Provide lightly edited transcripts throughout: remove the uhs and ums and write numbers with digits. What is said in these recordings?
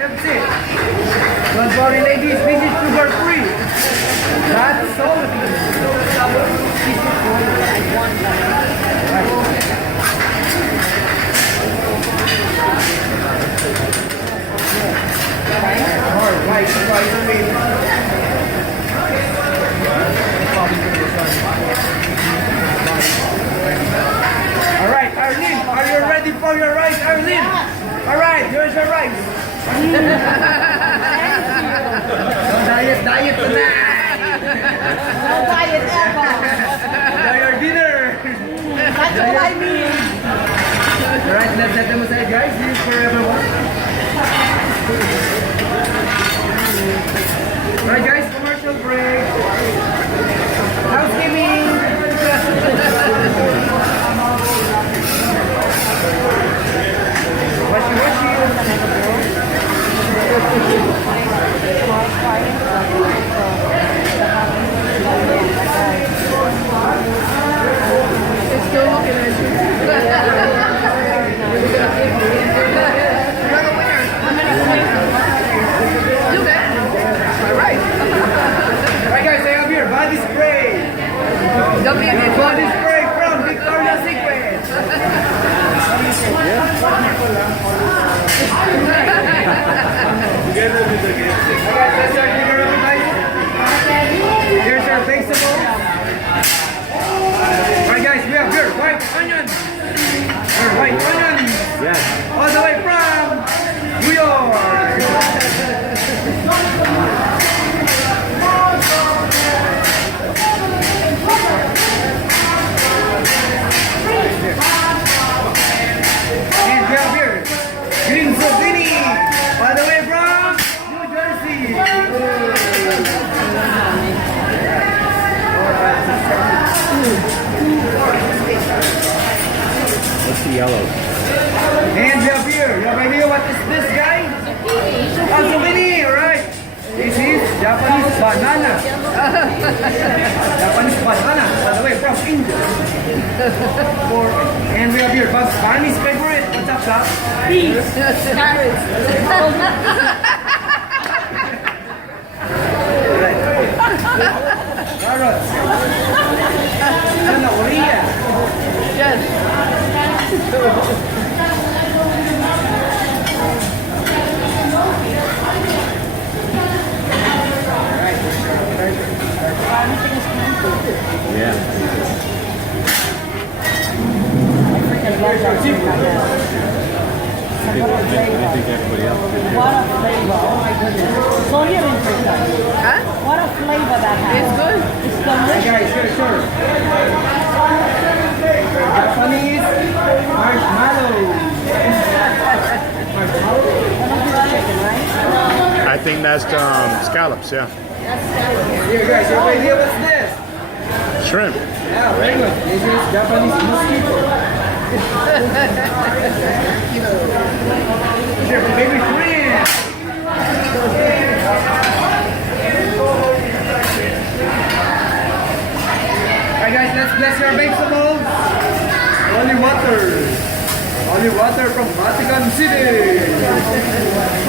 That's it. Don't worry, ladies. This is sugar free. That's salty. Alright, Arlene, are you ready for your rice, Arlene? Alright, here's your rice. Don't diet tonight. No diet ever. Enjoy your dinner. That's what I mean. Alright, let's set them aside, guys. This is for everyone. Alright, guys, commercial break. Housekeeping. Washi. It's still looking at you. You're the winner. How many points? You bet. All right. Alright, guys, I have here body spray. Don't be a good Body one. spray from Victoria's Secret. Together with the gift. Alright, let's start dinner, everybody. Here's our vegetable. Alright, guys, we have here white onions. Here, white onions. Yes. All the way from New York. And we have here green zucchini. All the way from New Jersey. What's the yellow? And we have here, you have idea what is this, guy? Zucchini, alright. This is Japanese banana. Japanese banana, by the way, from India. And we have here Bugs Bunny's favorite. What's up, Doc? Peas. Carrots. Carrots. Zanahoria. Yes. Yeah. I think everybody else did. What a flavor, oh my goodness. So here in Turkey, Huh? what a flavor that has. It's good. It's Hey delicious. guys, sure. Japanese marshmallow. Chicken, right? I think that's scallops, yeah. Here guys, you have idea what's this? Shrimp. Yeah, very good. This is Japanese mosquito. Here for baby shrimp. Alright guys, let's bless your vegetables. Holy water. Holy water from Vatican City.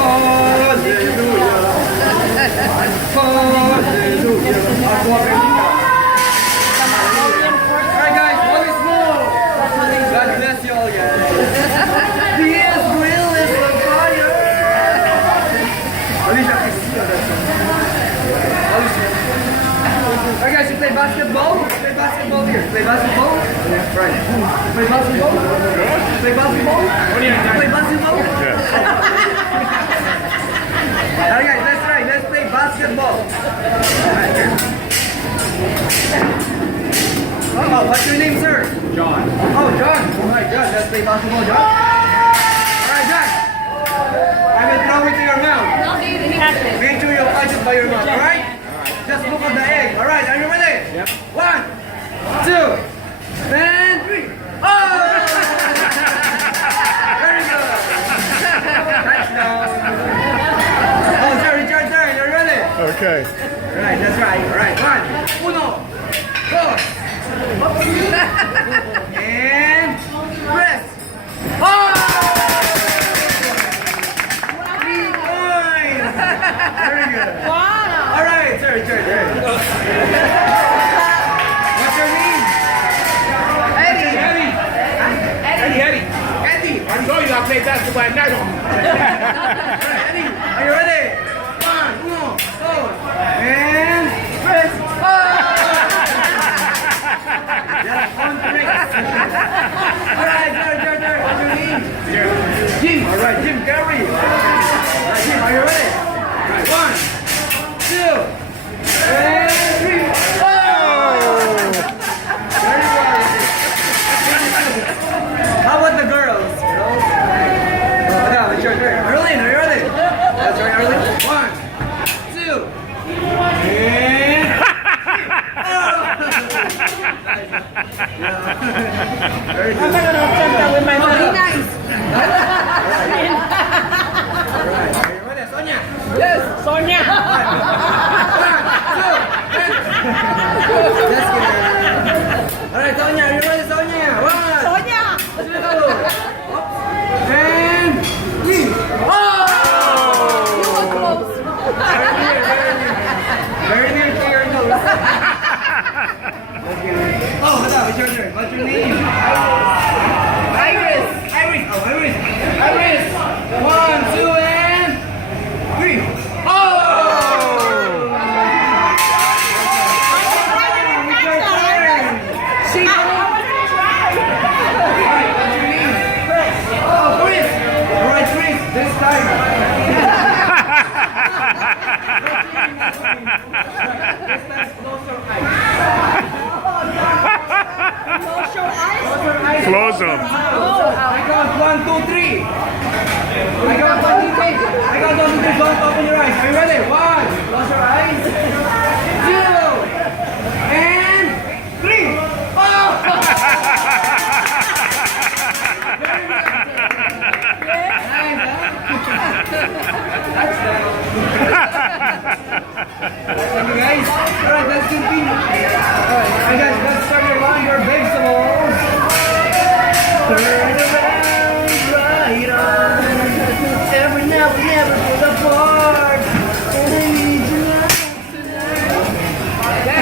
Hallelujah. Hallelujah. Aqua bendita. Alright guys, holy smoke. God bless you all guys. This grill is on fire. Alicia, I see you. Alright guys, you play basketball? Play basketball here. Play basketball? Yeah, right. Play basketball? Play basketball? Play basketball? Yeah. Alright guys, let's try. Let's play basketball. Alright, here. Oh, what's your name, sir? John. Oh, John. Oh my God, let's play basketball, John. Alright, John. I will throw it to your mouth. No, he has it. Make sure you catch it by your mouth, alright? Just look at the egg. Alright, are you ready? Yep. 1, 2, and 3. Oh! Very good. Touchdown. Oh, sir, it's your turn. Are you ready? Okay. Alright, that's right. Alright, 1, 2, and press. Oh! 3 points. Very good. Wow. All right, sir. What's your name? Eddie. Eddie. I told you I played basketball at night on. Eddie, are you ready? One, two, and press. Oh! Yeah, on break. All right, sir. What's your name? Jim. All right, Jim Carrey. All right, Jim, are you ready? One, two, and three. Oh! Very well. How about the girls? No, it's your turn. Arlene, are you ready? That's right, Arlene. One, two, and... Very good. I'm not gonna attempt that with my Be mother. nice. Alright, are you ready, Sonia? Yes. Sonia. Just kidding. Alright, Sonia, are you ready, Sonia? One, Sonia. two, and three. Oh! You were close. Very near to your nose. Oh, hold on, it's your turn. What's your name? Iris. Iris. Oh, Iris. Iris. One, two, and three. Oh! It's your turn. She Alright, what's your name? Chris. Oh, Chris. Alright, Chris. This time. This time, close your eyes. Close your eyes. Close them. I got 1, 2, 3. I got 1, 2, 3. I got 1, 2, 3. Don't open your eyes. Are you ready? 1. Close your eyes. 2. And 3. Oh! Very good. Nice, huh? Thank you, guys. Alright, let's continue. Alright, guys, let's start around your vegetables. Turn around, right on. Every now and never pull apart. And I need you now tonight.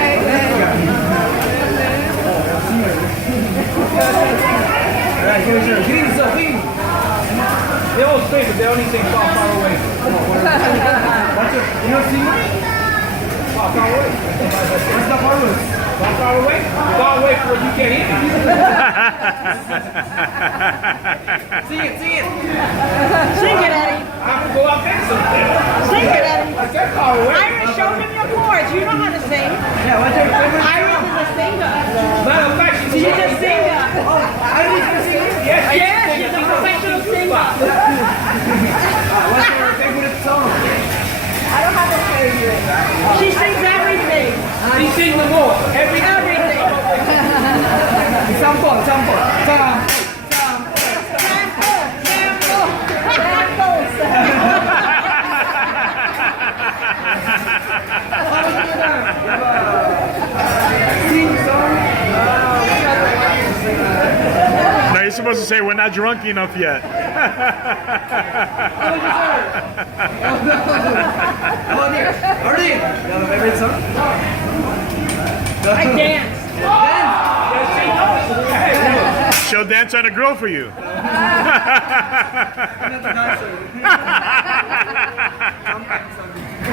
Alright, here's your green Sophie. They all sing, but they only sing far, far away. What's your, you know singer? Far, far away. What's the chorus? Far, far away? Far away for you can't hear. Sing it. Sing it, Eddie. I have to go out there sometime. Sing it, Eddie. I said far away. Iris, show him your chords. You know how to sing. Yeah, what's your favorite Iris is a singer. Matter of fact, She's a singer. Iris is a singer? yes, Yes, she's a professional singer. What's your favorite song? I don't have a favorite. She sings everything. She sings the more. Everything. Sample. Samples. Sing song. No, you're supposed to say we're not drunk enough yet. Oh, dear. Arlene, you have a favorite song? I dance. She'll dance on a grill for you. I'm not the dancer.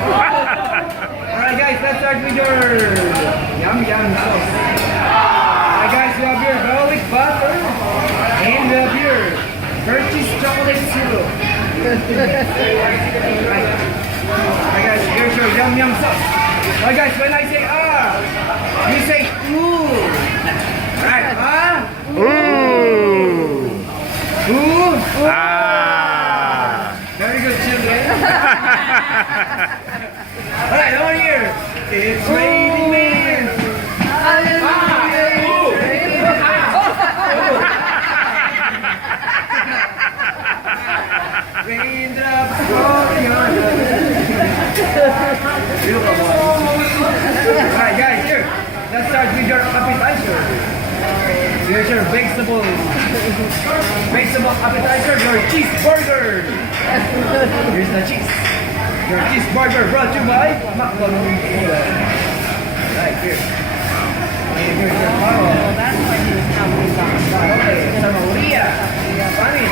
Alright guys, let's start with your yum sauce. Alright guys, we have your garlic butter and we have your Hershey's chocolate syrup. Alright guys, here's your yum sauce. Alright guys, when I say you say ooh. Alright, Ooh. ooh. Ah. Very good, children. Alright, over here. It's raining men. Raindrops falling on us. Alright, guys, here. Let's start with your appetizer. Here's your vegetable appetizer, your cheeseburger. Here's the cheese. Your cheeseburger brought to you by McDonald's. Right here. And here's your Carl. That's why he was counting down. Okay, Santa Maria. Funny.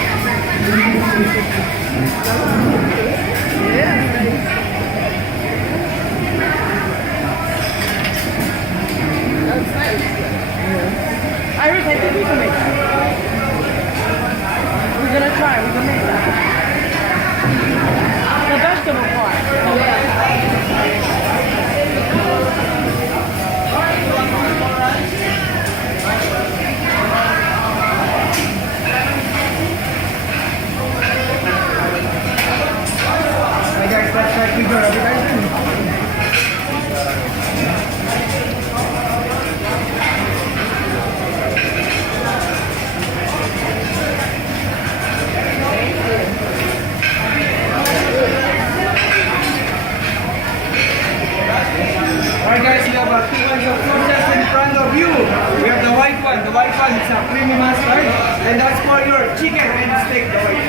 Iris, I think we can make that. We're gonna try. We can make that. The vegetable part. Hey guys, let's start with your advertisement. Alright guys, we have two kinds of sauces in front of you. We have the white one. The white one is a creamy mustard. And that's for your chicken and steak. The white.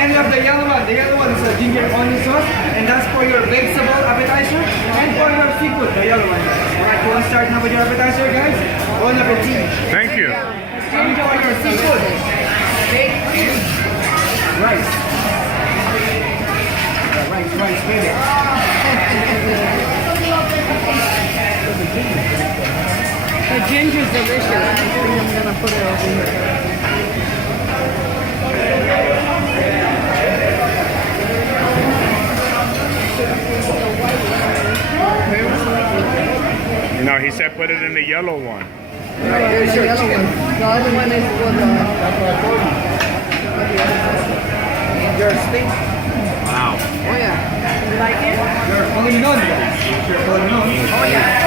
And we have the yellow one. The yellow one is a ginger onion sauce. And that's for your vegetable appetizer. And for your seafood, the yellow one. Alright, you want to start now with your appetizer guys? Bon appetit. Thank you. And for your seafood. Steak and rice. Rice, baby. The ginger's delicious. I think I'm gonna put it over here. No, he said put it in the yellow one. Alright, here's your chicken. The other one is for the... And your steak. Wow. Oh yeah. You like it? Your polymnon, guys. Your polymnon. Oh yeah.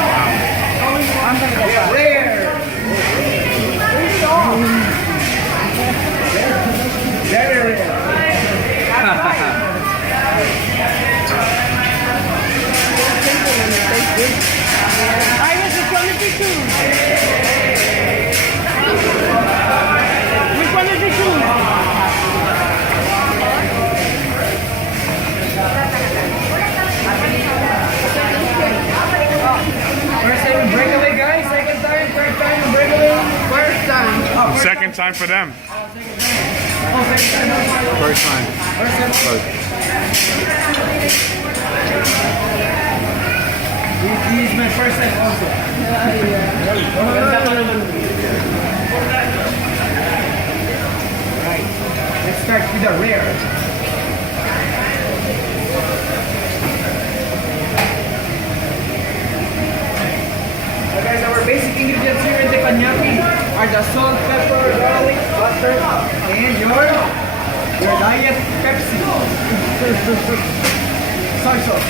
I'm gonna go Yeah, back. rare. Very rare. Iris, which one did you choose? Which one did you choose? First time in breakaway, guys. Second time, third time in breakaway. First time. Oh, first Second time for them. Oh, second time. First time. First time. This is my first time also. Right. Let's start with the rare. So guys, our basic ingredients here in the kanyaki are the salt, pepper, garlic, butter, and your diet Pepsi. Soy sauce.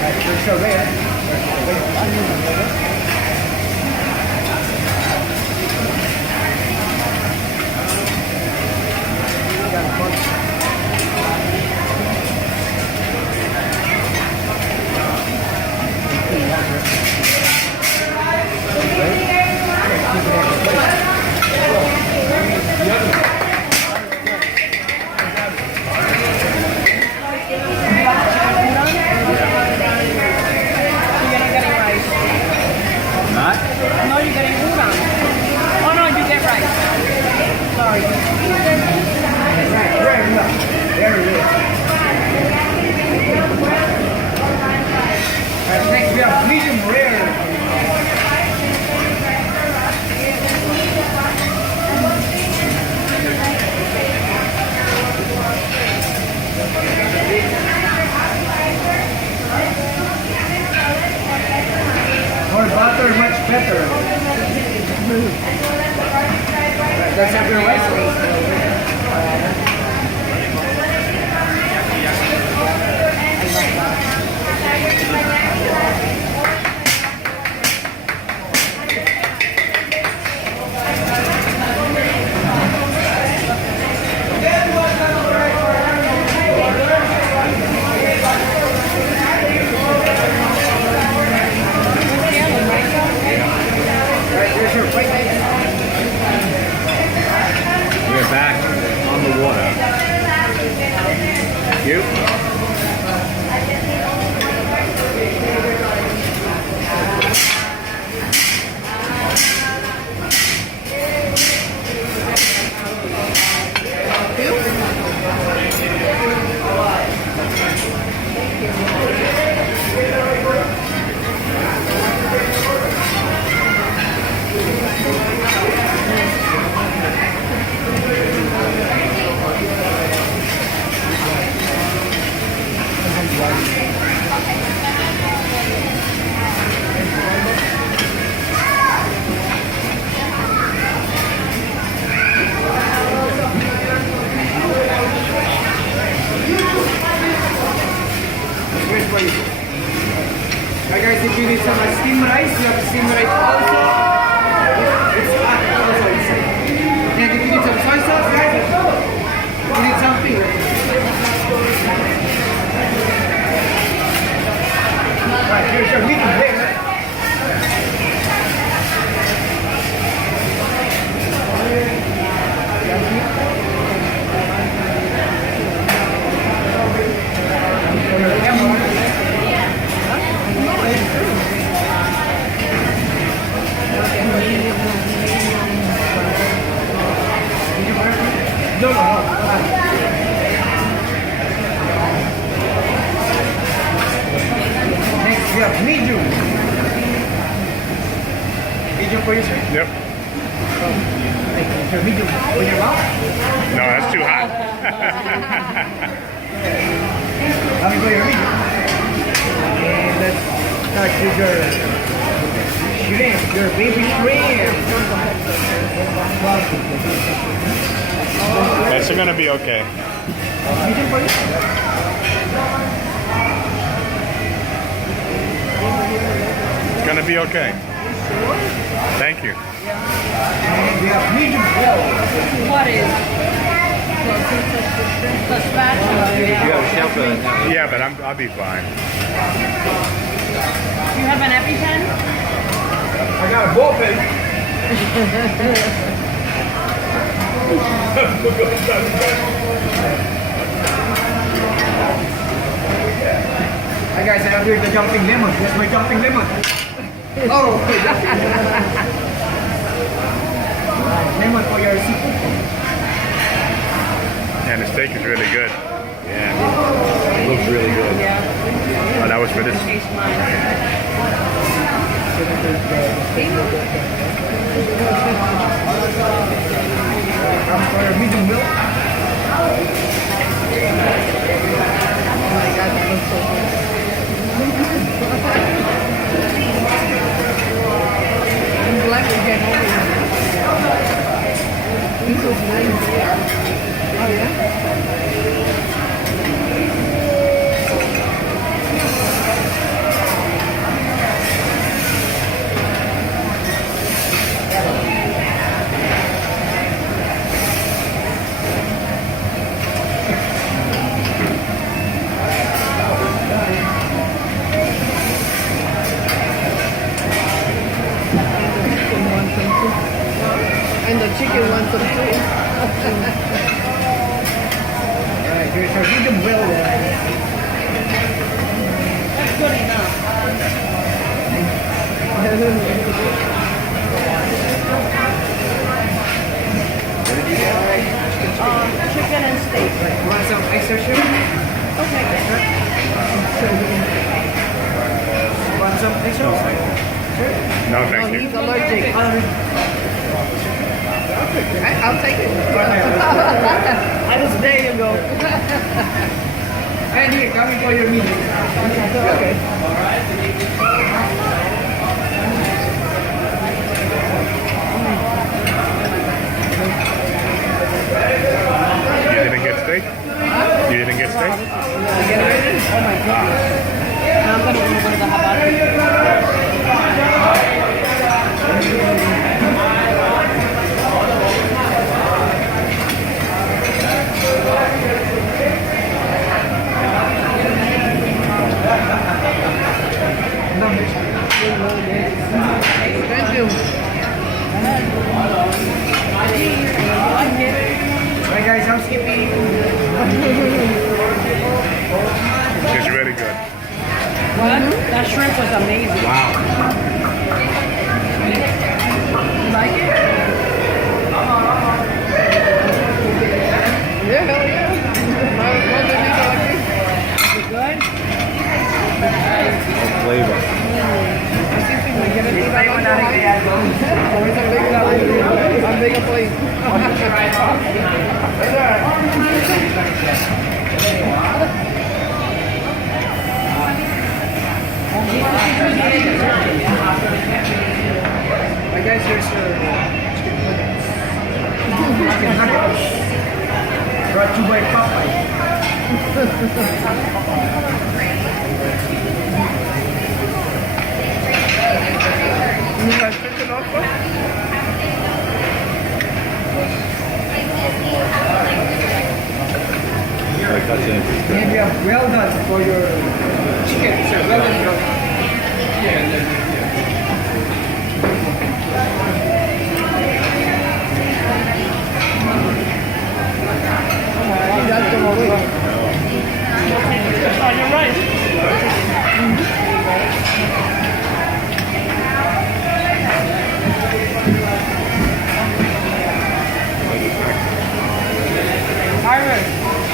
Right, here's your rare. No, you're getting udon. Oh no, you get rice. Sorry. Right, rare enough. Very rare. Right, next we have medium rare. More butter, much better. Right, let's have your rice. Right, here's your plate. No. Next, we have medium. Medium for you, sir? Yep. Sir, medium for your mouth? No, that's too hot. Let me go your medium. And let's start with your shrimp, your baby shrimp. That's gonna be okay. Medium for you? It's gonna be okay. Thank you. And we have medium well. What is? The spatula. Yeah, but I'll be fine. You have an EpiPen? I got a ball pen. Hi guys, I have here the jumping lemon. That's my jumping lemon. Oh, lemon for your seafood. And the steak is really good. Yeah. It looks really good. Yeah. Oh, that was for this. Taste mine. For your medium well. Oh my God, that looks so good. I'm glad we're getting over here. This is nice. Oh yeah? And the chicken wants some too. Alright, here's your medium well. That's good enough. Chicken and steak. You want some extra shrimp? Okay. You want some extra? No, No, thank you. he's allergic. I'll take it. There you go. And here, coming for your medium. Okay. You didn't get steak? You didn't get steak? Get ready? Oh my goodness. Now I'm gonna go to the hibachi. Thank you. Alright guys, housekeeping. It's really good. What? That shrimp was amazing. Wow. You like it? Yeah, hell yeah. My mother needs it like this. Is it good? Flavor. Así sí me quiere tirar la toalla. Ahorita I'm big a plate. Alright guys, here's your chicken nuggets. Brought to you by Popeye. You guys chicken also? And we have well done for your chicken, sir. Well done. That's como we. Oh, you're right. Iris,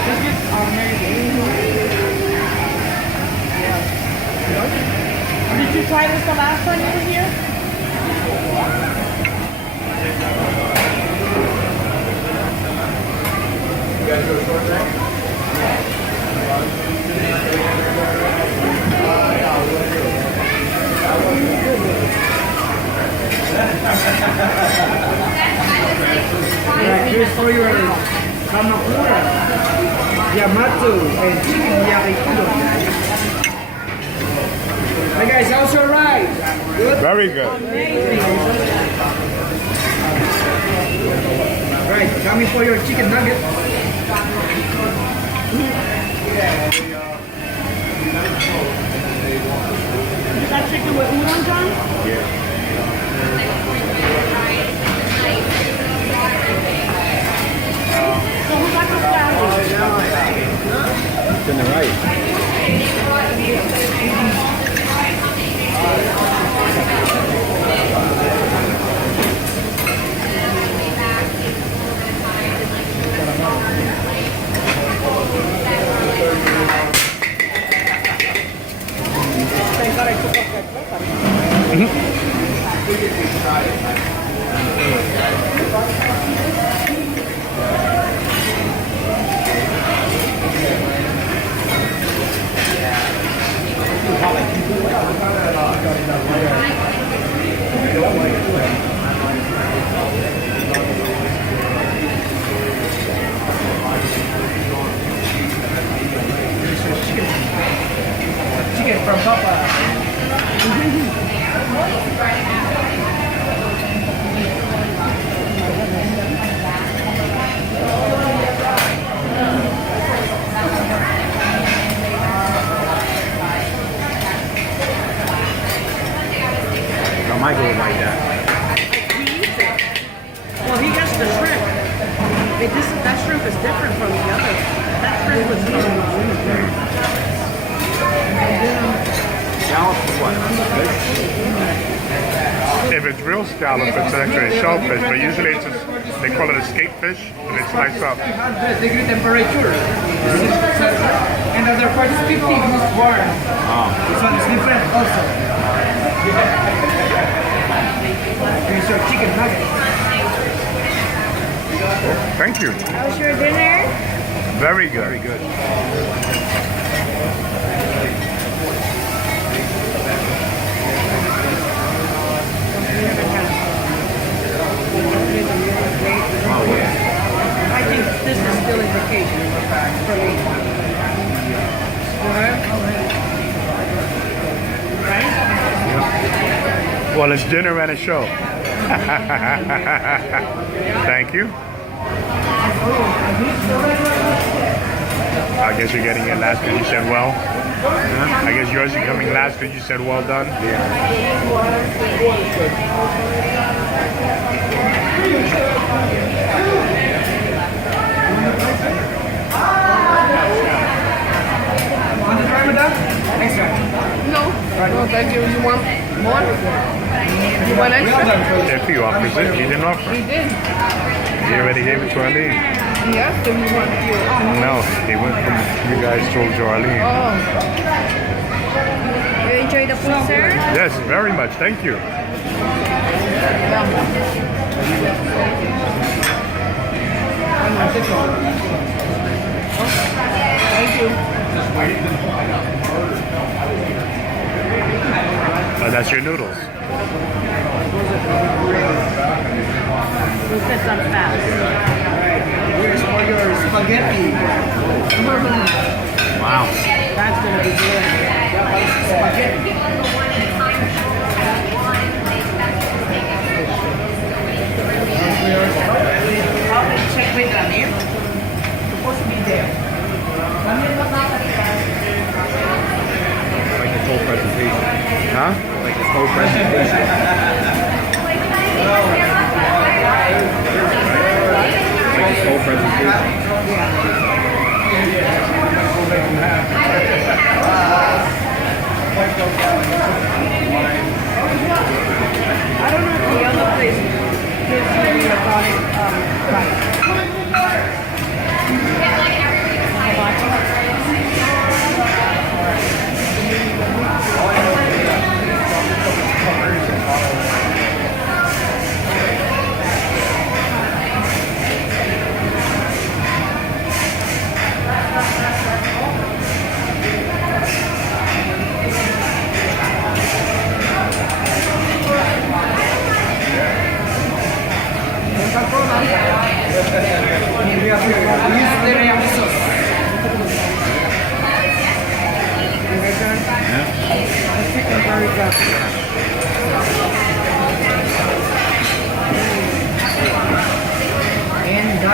this is amazing. Did you try this the last time you were here? Here's for your kamakura, yamato, and chicken yakido. Hey guys, how's your ride? Good? Very good. Right, coming for your chicken nugget. You got chicken with udon, John? Yeah. So who got the salad? It's in the right. Thank God I took off that clip. Chicken from Papa. Now Michael would like that. Well, he gets the shrimp. That shrimp is different from the other. That shrimp was Scallops is what? If it's real scallop, it's actually shellfish, but usually it's they call it escape fish, and it's sliced up. 100-degree temperature. And other part is 50 degrees warm. This one is different also. Here's your chicken nugget. Thank you. How was your dinner? Very good. Very good. Oh yeah. I think this is still a vacation for me. Right? Well, it's dinner and a show. Thank you. I guess you're getting it last because you said well. I guess yours is coming last because you said well done. Want to try with that? Next one. No. No, thank you. You want more? You want Well extra? done, folks. If he offers it, he didn't offer. He did. He already gave it to Arlene. He asked him you want you. No, he went from you guys told to Arlene. Oh. You enjoy the food, sir? Yes, very much. Thank you. Thank you. That's your noodles. Who said something fast? Here's for your spaghetti. Wow. That's gonna be good. Spaghetti. Check with Ramir. Supposed to be there. Like this whole presentation. Huh? Like this whole presentation. Like this whole presentation. I don't know if the other place gives you the body price.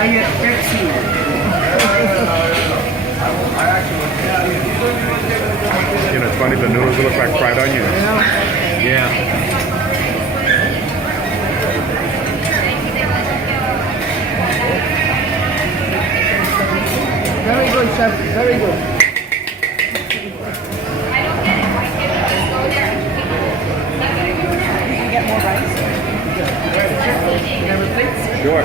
Diet Pepsi. You know, it's funny, the noodles look like fried onions. Yeah. Very good, chef. Very good. You can get more rice. Sure.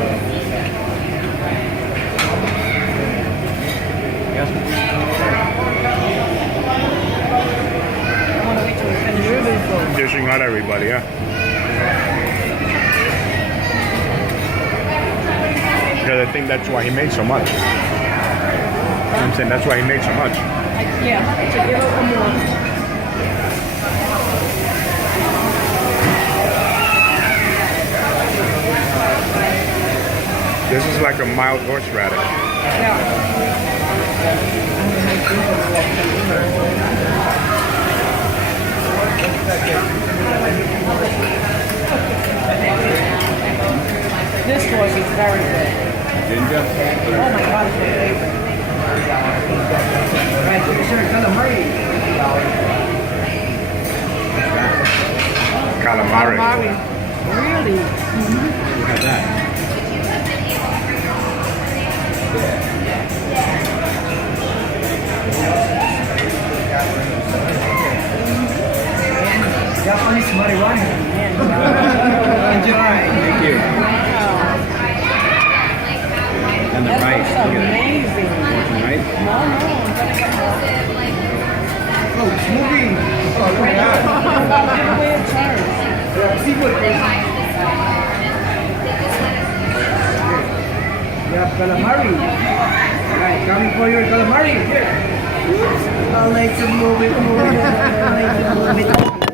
Yes. I want to wait till we finish. Really good. Dishing out everybody, yeah. Because I think that's why he made so much. I'm saying that's why he made so much. Yeah, to give it more. This is like a mild horseradish. Yeah. This sauce is very good. Ginger. Oh my god, it's my favorite. Right, sir, calamari. Calamari. Calamari. Really? Look at that. Japanese marijuana. Enjoy. Thank you. And the That rice. looks Look at that. amazing. Right? No, I'm gonna get more. Oh, it's moving. Oh, look at that. The way it turns. Seafood. You have calamari. Alright, coming for your calamari. Here. I like to move it. I like to move it.